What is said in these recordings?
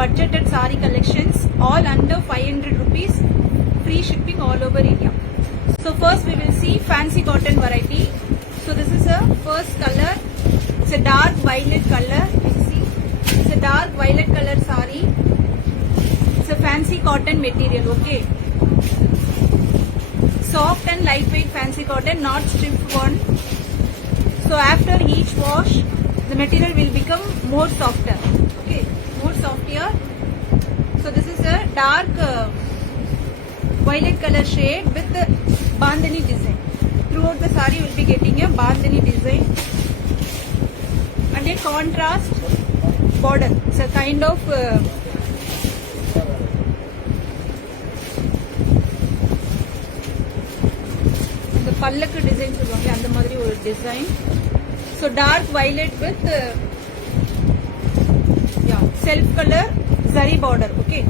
budgeted saree collections, all under 500 rupees, free shipping all over India. So first we will see fancy cotton variety. So this is a first color. It's a dark violet color. You see, it's a dark violet color saree. It's a fancy cotton material. Okay. Soft and lightweight fancy cotton, not stiff one. So after each wash, the material will become more softer. Okay, more softer. So this is a dark violet color shade with the bandhani design. Throughout the saree, you will be getting a bandhani design and a contrast border. It's a kind of the pallakku design சொல்லுவாங்க அந்த மாதிரி ஒரு design. So dark violet with self color zari border. Okay.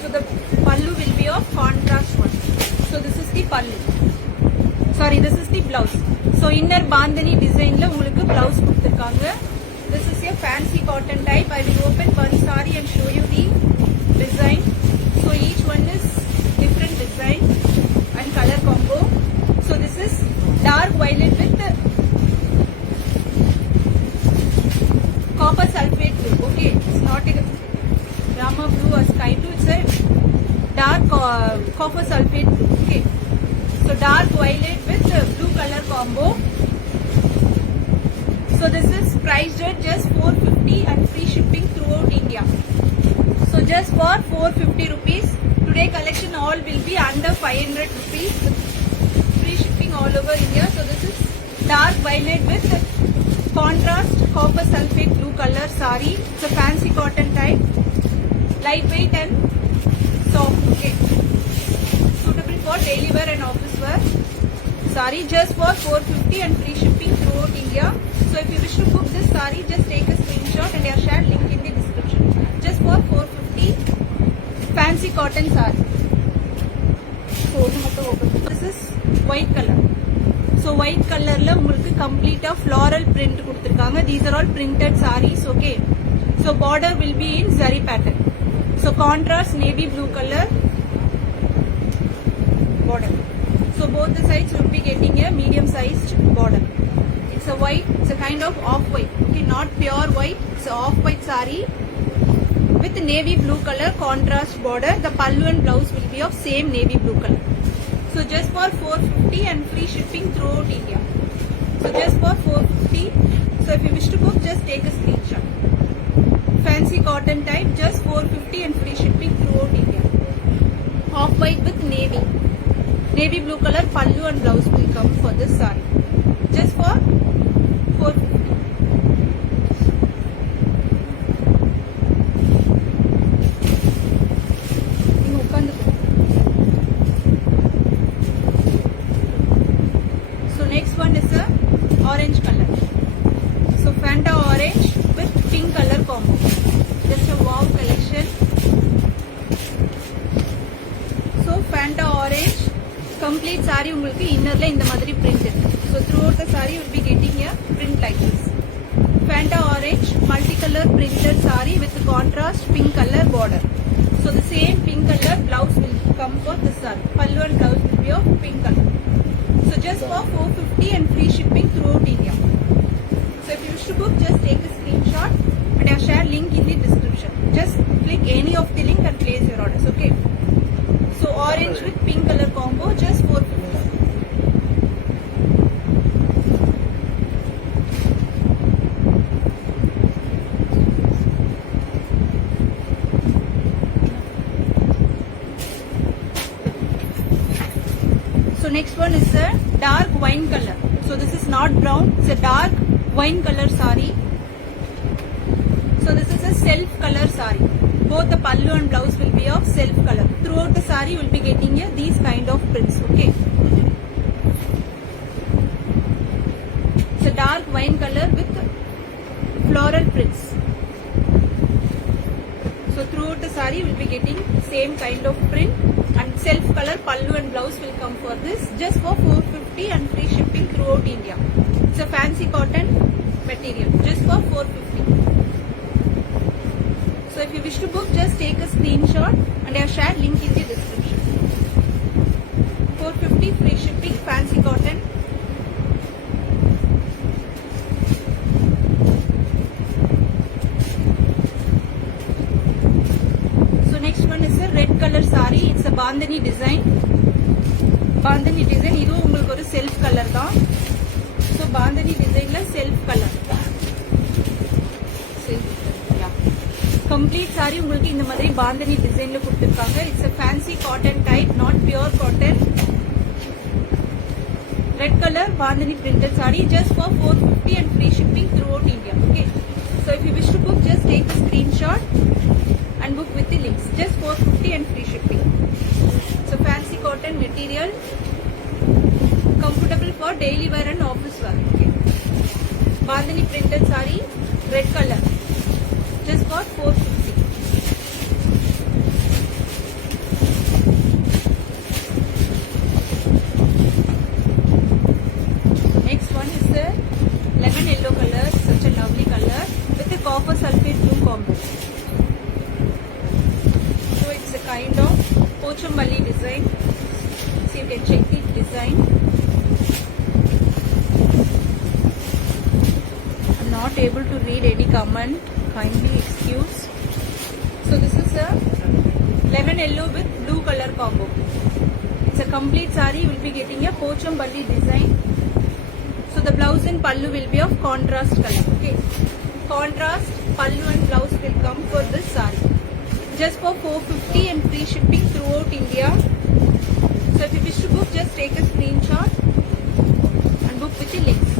So the pallu will be of contrast one. So this is the pallu. Sorry, this is the blouse. So inner bandhani design la உங்களுக்கு blouse கொடுத்திருக்காங்க. This is a fancy cotton type. I will open one saree and show you the design. So each one is different design and color combo. So this is dark violet with copper sulfate blue. Okay, it's not a Rama blue or sky blue. It's a dark copper sulfate blue. Okay, so dark violet with blue color combo. So this is priced at just 450 and free shipping throughout India. So just for 450 rupees, today collection all will be under 500 rupees. Free shipping all over India. So this is dark violet with contrast copper sulfate blue color saree. It's a fancy cotton type, lightweight and soft. Okay, suitable for daily wear and office wear. Saree just for 450 and free shipping throughout India. So if you wish to book this saree, just take a screenshot and I have shared link in the description. Just for 450, fancy cotton saree. So this is white color. So white color la உங்களுக்கு complete floral print கொடுத்திருக்காங்க. These are all printed sarees. Okay. So border will be in zari pattern. So contrast navy blue color border. So both the sides will be getting a medium sized border. It's a white. It's a kind of off white. Okay, not pure white. It's a off white saree with navy blue color contrast border. The pallu and blouse will be of same navy blue color. So just for 450 and free shipping throughout India. So just for 450. So if you wish to book, just take a screenshot. Fancy cotton type, just 450 and free shipping throughout India. Off white with navy. Navy blue color pallu and blouse will come for this saree. Just for 450. Next one is a orange color. So Fanta orange with pink color combo. Just a wow collection. So Fanta orange complete saree உங்களுக்கு இன்னர்ல இந்த மாதிரி print இருக்கு. So throughout the saree you will be getting a print like this. Fanta orange multicolor printed saree with contrast pink color border. So the same pink color blouse will come for this saree. Pallu and blouse will be of pink color. So just for 450 and free shipping throughout India. So if you wish to book, just take a screenshot and I have shared link in the description. Just click any of the link and place your orders. Okay. So orange with pink color combo, just 450. So next one is a dark wine color. So this is not brown, it's a dark wine color saree. So this is a self color saree. Both the pallu and blouse will be of self color. Throughout the saree you will be getting these kind of prints. Okay. It's a dark wine color with floral prints. So throughout the saree you will be getting same kind of print. And self color pallu and blouse will come for this, just for 450 and free shipping throughout India. It's a fancy cotton material. material, just for 450. So if you wish to book, just take a screenshot and I have shared link in the description. 450 free shipping, fancy cotton. So next one is a red color sari. It's a bandhani design. Bandhani design. இது உங்களுக்கு ஒரு self color தான். So bandhani designல self color. Complete saree உங்களுக்கு இந்த மாதிரி பாந்தனி டிசைன்ல கொடுத்திருக்காங்க. It's a fancy cotton type, not pure cotton. Red color bandhani printed saree, just for 450 and free shipping throughout India. Okay. So if you wish to book, just take a screenshot and book with the links. Just 450 and free shipping. So fancy cotton material, comfortable for daily wear and office wear. Okay. Bandhani printed saree, red color. Just for 450. Next one is the lemon yellow color, such a lovely color with a copper sulphate blue combo. So it's a kind of Pochambali design. So you can check the design. I'm not able to read any comment. Kindly excuse. So this is a lemon yellow with blue color combo. It's a complete saree. You will be getting a Pochambali design. So the blouse and pallu will be of contrast color. Okay. Contrast pallu and blouse will come for this saree. Just for 450 and free shipping throughout India. So if you wish to book, just take a screenshot and book with the links.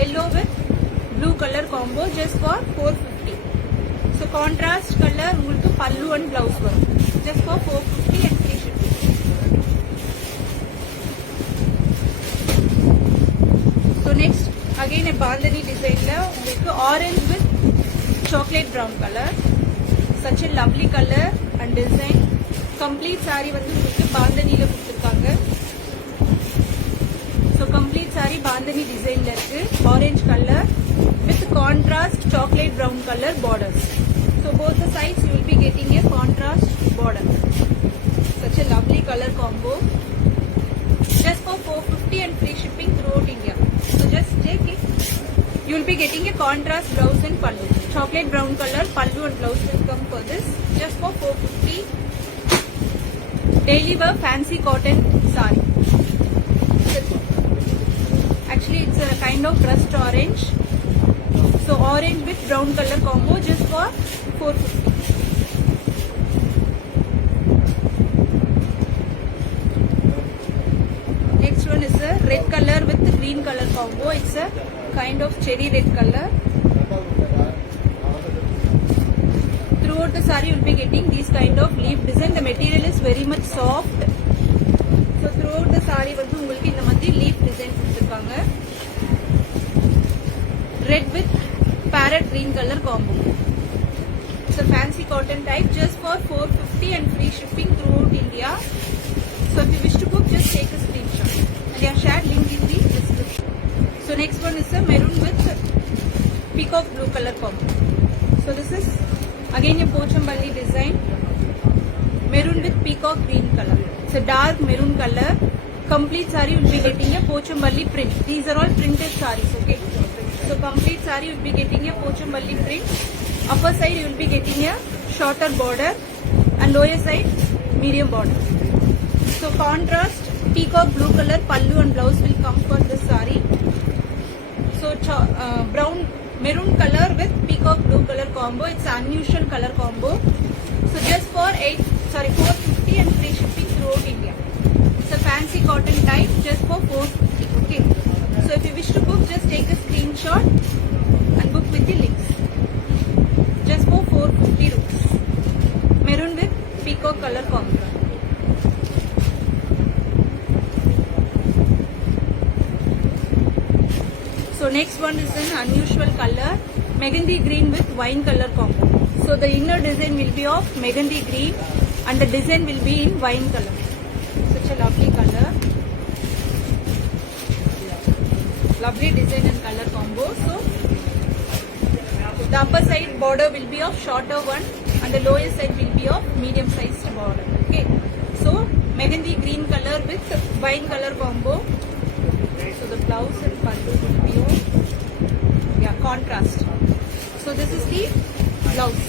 Yellow with blue color combo, just for 450. So contrast color உங்களுக்கு pallu and blouse வரும். Just for 450 and free shipping. So next again a bandhani design la உங்களுக்கு orange with chocolate brown color. Such a lovely color and design. Complete saree வந்து உங்களுக்கு bandhaniல கொடுத்திருக்காங்க. So complete saree bandhani design la இருக்கு. Orange color with contrast chocolate brown color borders. So both the sides you will be getting a contrast border. Such a lovely color combo. Just for 450 and free shipping throughout India. So just check it. You will be getting a contrast blouse and pallu. Chocolate brown color pallu and blouse will come for this. Just for 450. Daily wear fancy cotton saree. Actually it's a kind of rust orange. So orange with brown color combo, just for 450. Next one is a red color with green color combo. It's a kind of cherry red color. Throughout the saree you will be getting these kind of leaf design. The material is very much soft. So throughout the saree வந்து உங்களுக்கு இந்த மாதிரி leaf design கொடுத்திருக்காங்க. Red with parrot green color combo. It's a fancy cotton type, just for 450 and free shipping throughout India. So if you wish to book, just take a screenshot and I have shared link in the description. So next one is a maroon with peacock blue color combo. So this is again a Pochambali design. Maroon with peacock green color. It's a dark maroon color. Complete saree you will be getting a Pochambali print. These are all printed sarees. Okay. So complete saree you will be getting a Pochambali print. Upper side you will be getting a shorter border and lower side medium border. So contrast peacock blue color pallu and blouse will come for this saree. So brown maroon color with peacock blue color combo. It's an unusual color combo. So just for 450 and free shipping throughout India. It's a fancy cotton type, just for 450. Okay. So if you wish to book, just take a screenshot and book with the links. Just for 450 rupees. Maroon with peacock color combo. So next one is an unusual color, Megandy green with wine color combo. So the inner design will be of Megandy green and the design will be in wine color. Such a lovely color. Lovely design and color combo. So The upper side border will be of shorter one and the lower side will be of medium sized border. Okay. So mehendi green color with wine color combo. So the blouse and pallu will be of contrast. So this is the blouse.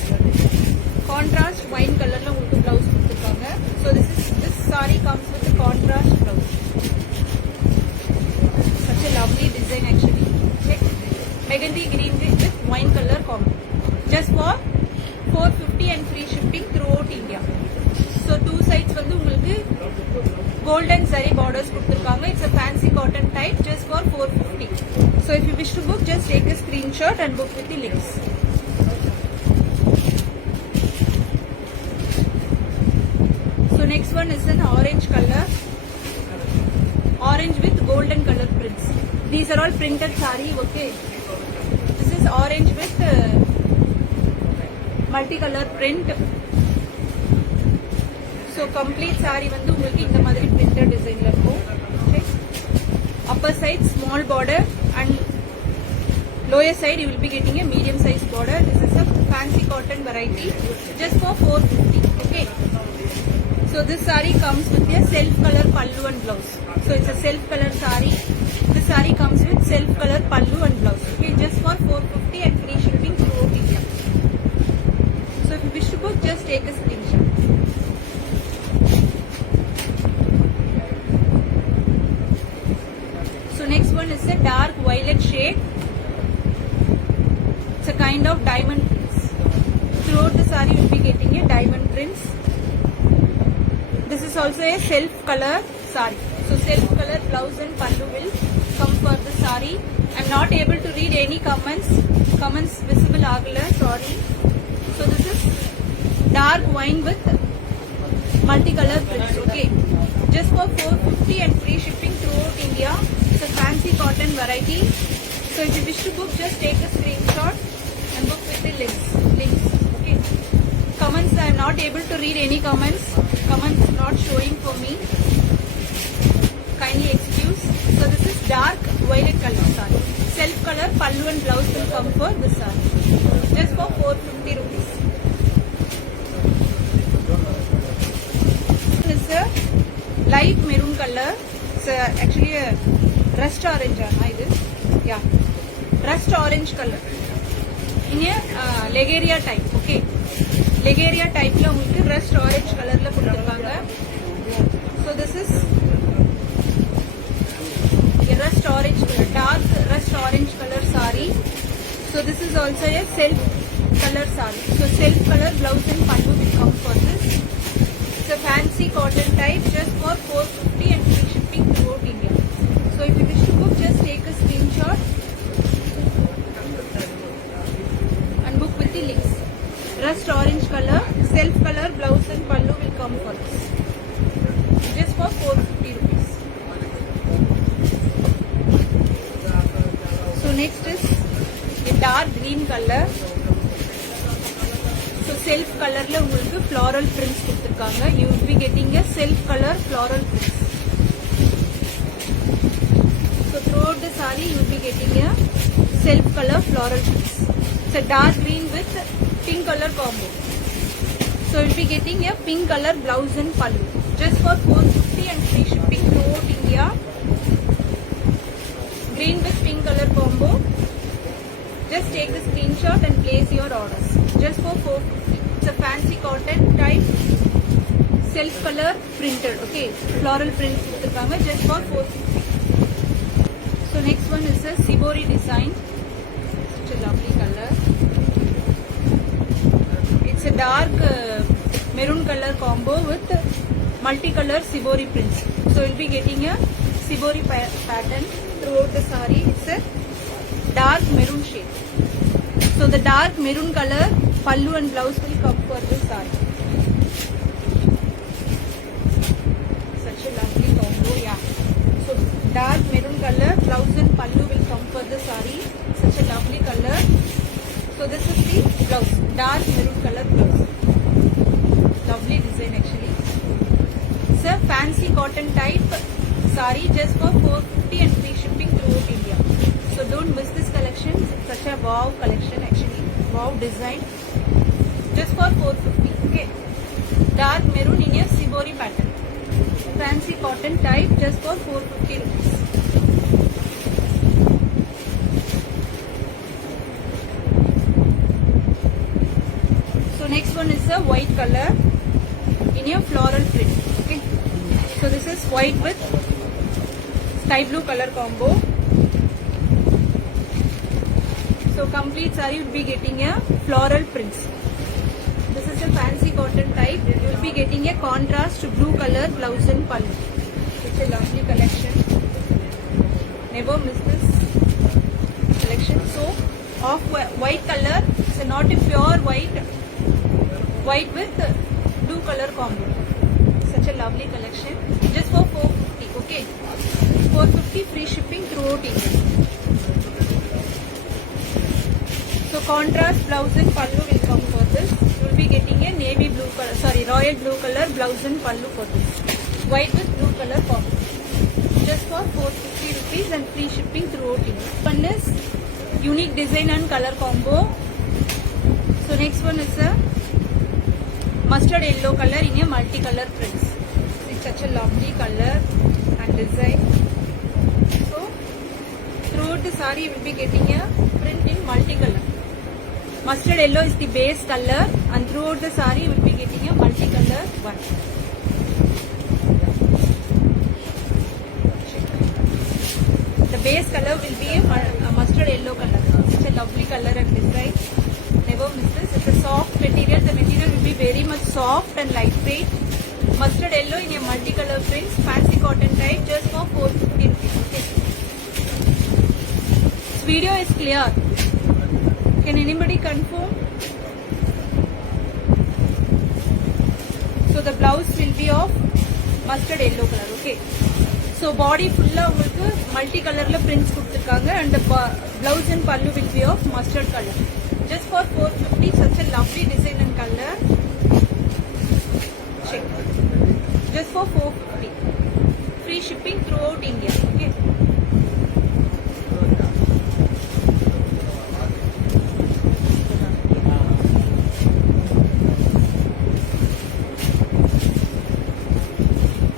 Contrast wine color la உங்களுக்கு blouse கொடுத்திருக்காங்க. So this saree comes with a contrast blouse. Such a lovely design actually. Okay. Mehendi green with wine color combo. Just for 450 and free shipping throughout India. So two sides வந்து உங்களுக்கு golden zari borders கொடுத்திருக்காங்க. It's a fancy cotton type just for 450. So if you wish to book, just take a screenshot and book with the links. So next one is an orange color. Orange with golden color prints. These are all printed saree, okay. This is orange with multicolor print. So complete saree வந்து உங்களுக்கு இந்த மாதிரி printed designல இருக்கும். Okay. Upper side small border and lower side you will be getting a medium size border. This is a fancy cotton variety just for 450. Okay. So this saree comes with a self color pallu and blouse. So it's a self color saree. This saree comes with self color pallu and blouse. Okay, just for 450 and free shipping throughout India. So if you wish to book, just take a screenshot. So next one is a dark violet shade. It's a kind of diamond prints. Throughout the saree you will be getting a diamond prints. This is also a self color saree. So self color blouse and pallu will come for the saree. I'm not able to read any comments. Comments visible agala, sorry. So this is dark wine with multicolor prints. Okay. Just for 450 and free shipping throughout India. It's a fancy cotton variety. So if you wish to book, just take a screenshot and book with the links. Okay. Comments, I am not able to read any comments. Comments not showing for me. Kindly excuse. So this is dark violet color saree. Self color pallu and blouse will come for this saree. Just for 450 rupees. This is a light maroon color. It's actually a rust orange. Yeah. Rust orange color. In a Legeria type. Okay. Legeria type la உங்களுக்கு rust orange color la கொடுத்திருக்காங்க. So this is a rust orange color, dark rust orange color saree. So this is also a self color saree. So self color blouse and pallu will come for this. It's a fancy cotton type just for 450 and free shipping throughout India. So if you wish to book, just take a screenshot and book with the links. Rust orange color, self color blouse and pallu will come for this. Just for 450 rupees. So next is a dark green color. So self color la உங்களுக்கு floral prints கொடுத்திருக்காங்க. You will be getting a self color floral prints. So throughout the saree you will be getting a self color floral prints. It's a dark green with pink color combo. So you will be getting a pink color blouse and pallu. Just for 450 and free shipping throughout India. Green with pink color combo. Just take the screenshot and place your orders. Just for 450. It's a fancy cotton type self color printed. Okay, floral prints கொடுத்திருக்காங்க. Just for 450. So next one is a Sibori design. Such a lovely color. It's a dark maroon color combo with multicolor Sibori prints. So you'll be getting a Sibori pattern throughout the saree. It's a dark maroon shade. So the dark maroon color pallu and blouse will come for this saree. Such a lovely combo, yeah. So dark maroon color blouse and pallu will come for the saree. Such a lovely color. So this is the blouse, dark maroon color blouse. Lovely design actually. It's a fancy cotton type saree just for 450 and free shipping throughout India. So don't miss this collection. It's such a wow collection actually. wow design. Just for 450. Okay. Dark maroon in a Sibori pattern. Fancy cotton type just for 450 rupees. So next one is a white color in a floral print. Okay. So this is white with sky blue color combo. So complete saree will be getting a floral prints. This is a fancy cotton type. You will be getting a contrast blue color blouse and pallu. It's a lovely collection. Never miss this collection. So off white color. So not a pure white. White with blue color combo. Such a lovely collection. Just for 450. Okay. 450 free shipping throughout India. So contrast blouse and pallu will come for this. You will be getting a navy blue color, sorry, royal blue color blouse and pallu for this. White with blue color combo. Just for 450 rupees and free shipping throughout India. One is unique design and color combo. So next one is a mustard yellow color in a multicolor prints. It's such a lovely color and design. So throughout the saree you will be getting a print in multicolor. Mustard yellow is the base color and throughout the saree you will be getting a multicolor one. The base color will be a mustard yellow color. Such a lovely color and design. Never miss this. It's a soft material. The material will be very much soft and lightweight. Mustard yellow in a multicolor prints. Fancy cotton type just for 450 rupees. Okay. This video is clear. Can anybody confirm? So the blouse will be of mustard yellow color. Okay. So body full உங்களுக்கு multicolorல prints கொடுத்திருக்காங்க and the blouse and pallu will be of mustard color. Just for 450, such a lovely design and color. Check. Just for 450. Free shipping throughout India. Okay.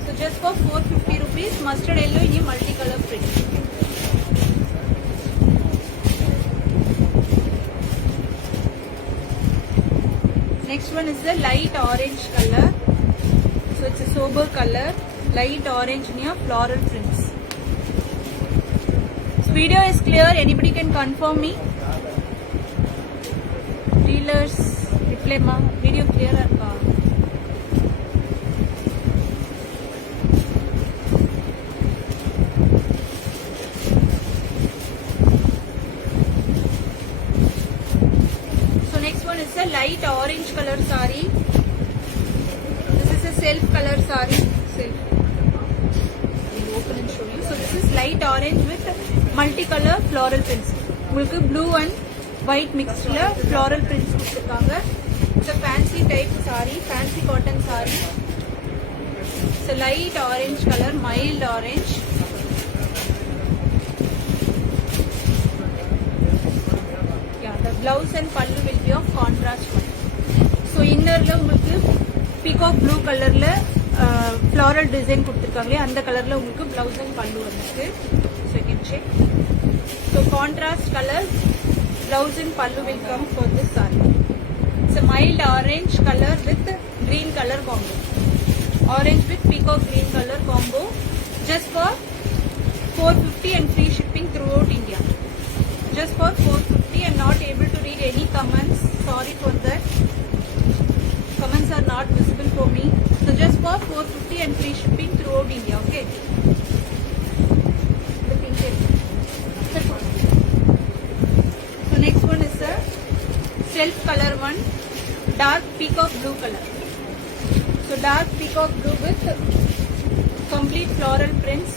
So just for 450 rupees, mustard yellow in a multicolor print. Next one is the light orange color. So it's a sober color, light orange near floral prints. This video is clear. Anybody can confirm me? Dealers, reply ma. Video clear irukka? A light orange color saree. This is a self color saree. Self. I'll open and show you. So this is light orange with multicolor floral prints. உங்களுக்கு blue and white mixed floral prints கொடுத்திருக்காங்க. It's a fancy type saree, fancy cotton saree. It's a light orange color, mild orange. Blouse and pallu will be of contrast one. So inner la உங்களுக்கு peacock blue color la floral design கொடுத்திருக்காங்க. அந்த கலர்ல உங்களுக்கு blouse and pallu வந்திருக்கு. So you can check. So contrast color blouse and pallu will come for this saree. It's a mild orange color with green color combo. Orange with peacock green color combo. Just for 450 and free shipping throughout India. Just for 450. I'm not able to read any comments. Sorry for that. Comments are not visible for me. So just for 450 and free shipping throughout India. Okay. The pink so next one is a self color one. Dark peacock blue color. So dark peacock blue with complete floral prints.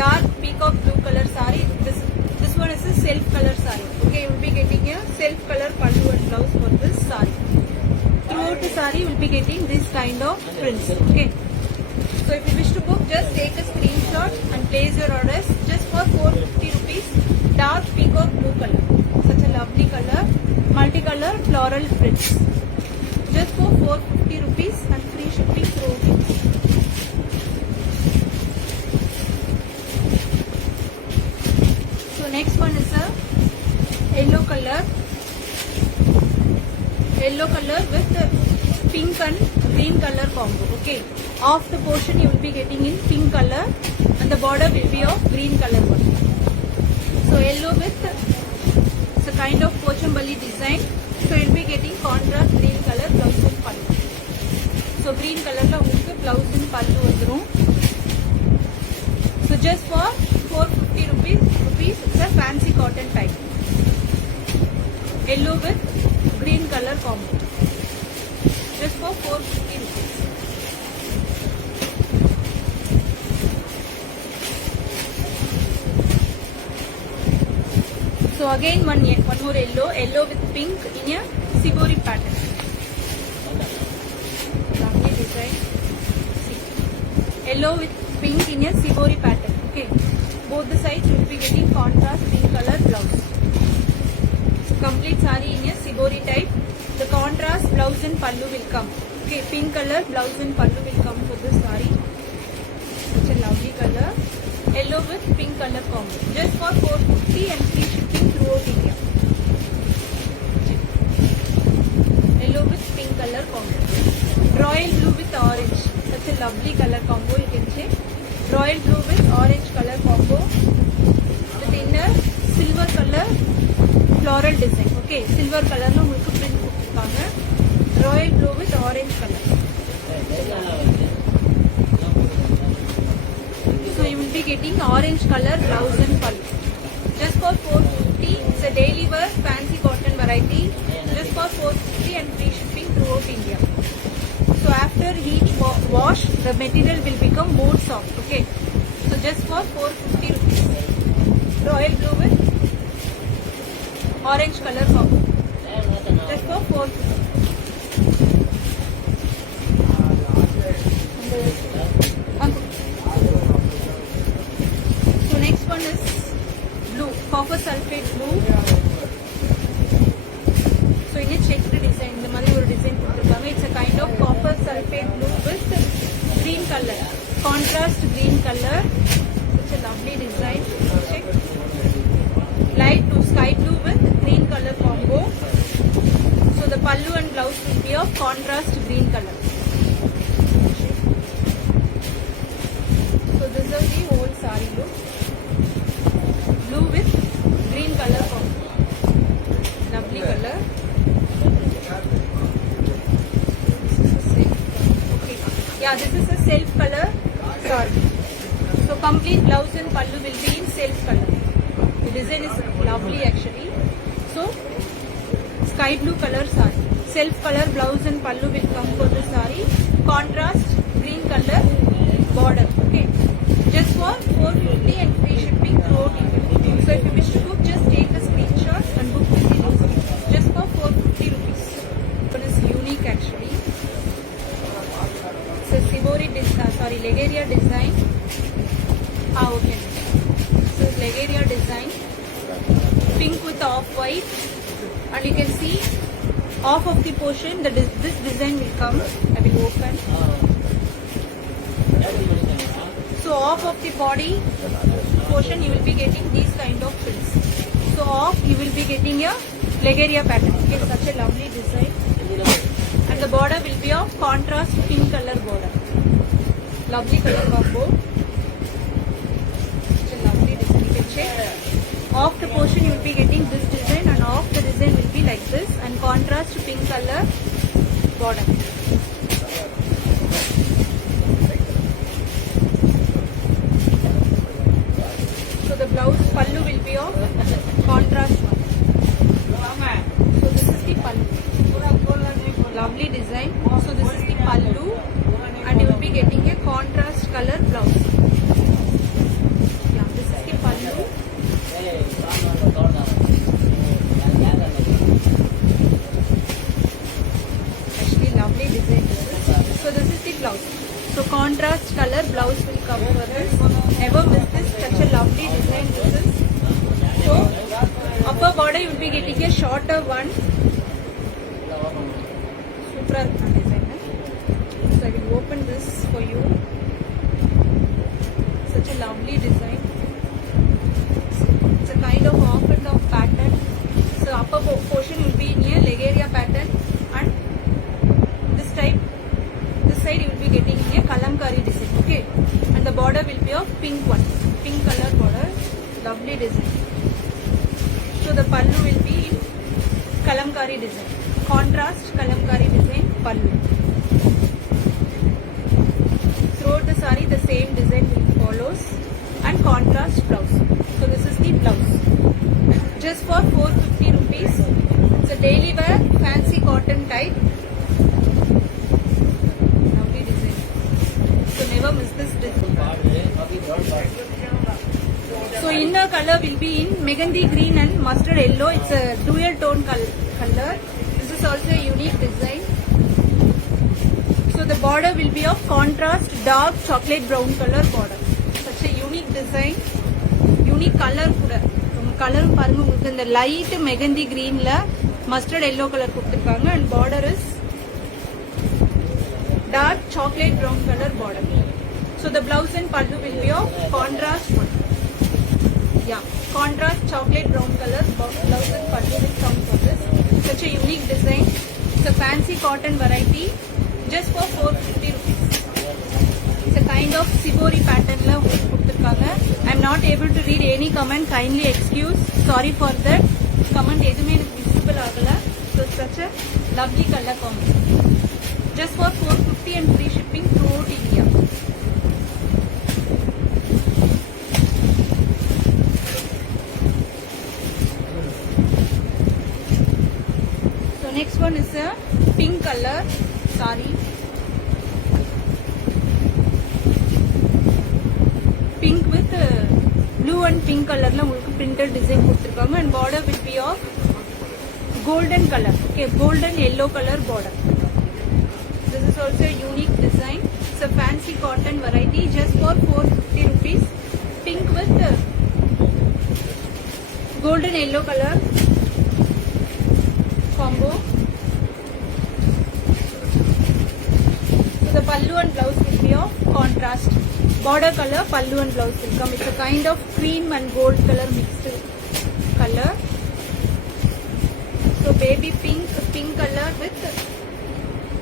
Dark peacock blue color saree. This one is a self color saree. Okay, you will be getting a self color pallu and blouse for this saree. Throughout the saree, you will be getting this kind of prints. Okay. So if you wish to book, just take a screenshot and place your orders just for 450. rupees. Just for 450 rupees and free shipping throughout India. So next one is a yellow color with pink and green color combo. Okay, off the portion you will be getting in pink color and the border will be of green color one. So yellow with it's a kind of pochambali design. So you will be getting contrast green color blouse and pallu. So green color la ungalku blouse and pallu vandrum. So just for 450 rupees it's a fancy cotton type. Yellow with green color combo. Just for 450 rupees. So again one more yellow with pink in a Sibori pattern. Lovely design. See. Yellow with pink in a Sibori pattern. Okay. Both the sides will be getting contrast pink color blouse. So complete saree in a Sibori type. The contrast blouse and pallu will come. Okay, pink color blouse and pallu will come for this saree. Such a lovely color. Yellow with pink color combo. Just for 450 and free shipping throughout India. Yellow with pink color combo. Royal blue with orange. Such a lovely color combo you can check. Royal blue with orange color combo. With inner silver color floral design. Okay, silver color no mulku print கொடுத்திருக்காங்க. Royal blue with orange color. So you will be getting orange color blouse and pallu. Just for 450, it's a daily wear fancy cotton variety. Just for 450 and free shipping throughout India. So after each wash, the material will become more soft. Okay. So just for 450 rupees. Royal blue with orange color combo. Just for 450. So next one is blue, copper sulphate blue. So in a checked design, the mari or design கொடுத்திருக்காங்க. It's a kind of copper sulphate blue with green color, contrast green color. Such a lovely design. Check. Light blue, sky blue with green color combo. So the pallu and blouse will be of contrast green color. So this is the whole saree look. Blue with green color combo. Lovely color. This is a silk. Okay. Yeah, this is a self color. Sorry. So complete blouse and pallu will be in self color. The design is lovely actually. So sky blue color saree. Self color blouse and pallu will come for the saree. Contrast green color border. Okay. Just for 450 and free shipping throughout India. So if you wish to book, just take a screenshot and book with the just for 450 rupees. It is unique actually. It's a Sibori Legeria design. Okay. So Legeria design. Pink with off-white. And you can see off of the portion, this design will come. I will open. So off of the body portion, you will be getting these kind of prints. So off, you will be getting a Legeria pattern. Okay, such a lovely design. And the border will be of contrast pink color border. Lovely color combo. Such a lovely design. You can check. Off the portion, you will be getting this design, and off the design will be like this, and contrast pink color border. So the blouse pallu will be of contrast one. So this is the pallu. Lovely design. So this is the pallu, and you will be getting a contrast color blouse. Yeah, this is the pallu. Actually lovely design this is. So this is the blouse. So contrast color blouse will come for this. Never miss this. Such a lovely design this is. So upper border you will be getting a shorter one. this for you. Such a lovely design. It's a kind of off and off pattern. So upper portion will be in a leg area pattern, and this side you will be getting in a kalamkari design. Okay, and the border will be of pink one, pink color border. Lovely design. So the pallu will be in kalamkari design, contrast kalamkari design pallu. Throughout the saree the same design will follows, and contrast blouse. So this is the blouse. Just for 450 rupees. It's a daily wear fancy cotton type. Lovely design. So never miss this design. So inner color will be in megandi green and mustard yellow. It's a dual tone color. This is also a unique design. So the border will be of contrast dark chocolate brown color border. Such a unique design. Unique color kuda. கலரும் பாருங்க, உங்களுக்கு இந்த light mehendi கிரீன்ல mustard yellow colour கொடுத்துருக்காங்க, and border is dark chocolate brown colour border. So the blouse and pallu will be of contrast one. Yeah, contrast chocolate brown colour blouse and pallu will come for this. Such a unique design. It's a fancy cotton variety just for 450 rupees. It's a kind of sibori pattern la உங்களுக்கு கொடுத்திருக்காங்க. I'm not able to read any comment, kindly excuse, sorry for that. Comment எதுமே எனக்கு visible ஆகல. So such a lovely color combo. Just for 450 and free shipping throughout India. So next one is a pink color saree. Pink with blue and pink colorல உங்களுக்கு printed design கொடுத்திருக்காங்க, and border will be of golden color. Okay, golden yellow color border. This is also a unique design. It's a fancy cotton variety just for 450 rupees. Pink with golden yellow color combo. So the pallu and blouse will be of contrast border color. Pallu and blouse will come. It's a kind of cream and gold color mixed color. So baby pink color with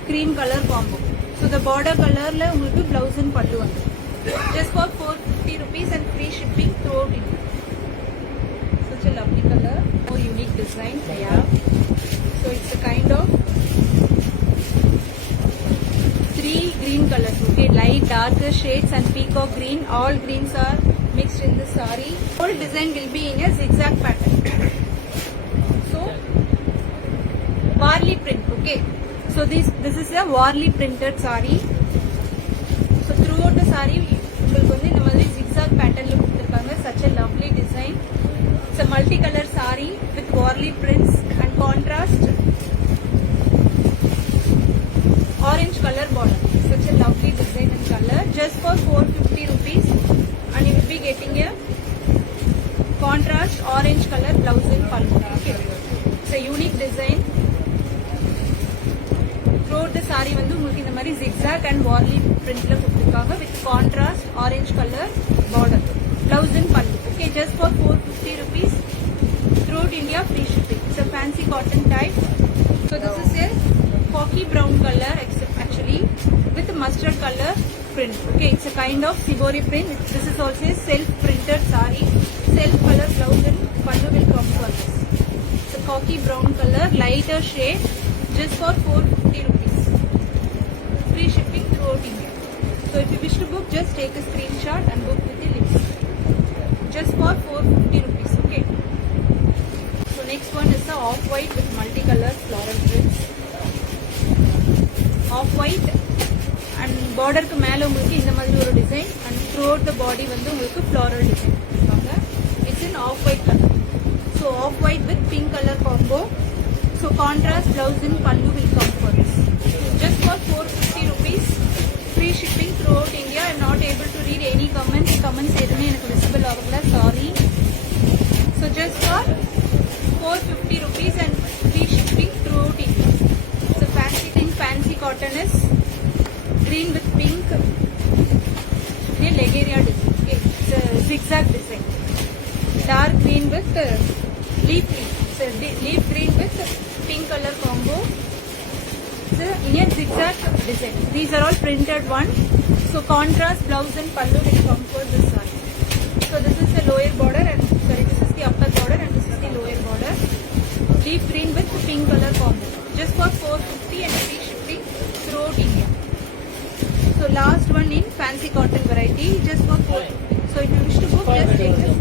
cream color combo. So the border color la ungalku blouse and pallu vandu. Just for 450 rupees and free shipping throughout India. Such a lovely color, more unique design. Yeah. So it's a kind of three green colors. Okay, light, darker shades and peacock green. All greens are mixed in the saree. Whole design will be in a zigzag pattern. So Warli print. Okay. So this is a Warli printed saree. So throughout the saree, உங்களுக்கு வந்து இந்த மாதிரி zigzag patternல கொடுத்திருக்காங்க. Such a lovely design. It's a multi-color saree with Warli prints and contrast orange color border. Such a lovely design and color. Just for 450 rupees, and you will be getting a contrast orange color blouse and pallu. Okay. It's a unique design. Throughout the saree வந்து உங்களுக்கு இந்த மாதிரி zigzag and Warli printல கொடுத்திருக்காங்க with contrast orange color border. Blouse and pallu. Okay, just for 450 rupees. Throughout India, free shipping. It's a fancy cotton type. So this is a coffee brown color actually with mustard color print. Okay, it's a kind of sibori print. This is also a self printed saree. Self color blouse and pallu will come for this. It's a coffee brown color, lighter shade, just for 450 rupees. Free shipping throughout India. So if you wish to book, just take a screenshot and book with the links. Just for 450 rupees. Okay. So next one is the off-white with multicolor floral prints. Off-white and border க்கு மேல உங்களுக்கு இந்த மாதிரி ஒரு design, and throughout the body வந்து உங்களுக்கு floral design கொடுத்திருக்காங்க. It's in off-white color. So off-white with pink color combo. So contrast blouse and pallu will come for this. Just for 450 rupees. Free shipping throughout India. I'm not able to read any comments. Comments எதுமே எனக்கு visible ஆகல. Sorry. So just for 450 rupees and free shipping throughout India. So fancy cotton is green with pink ये लेगेरिया design. Okay, it's a zigzag design. Dark green with leaf green. So leaf green with pink color combo. It's a Indian zigzag design. These are all printed one. So contrast blouse and pallu will come for this one. So this is the lower border and sorry, this is the upper border and this is the lower border. Leaf green with pink color combo. Just for 450 and free shipping throughout India. So last one in fancy cotton variety, just for 450. So if you wish to book, just take this.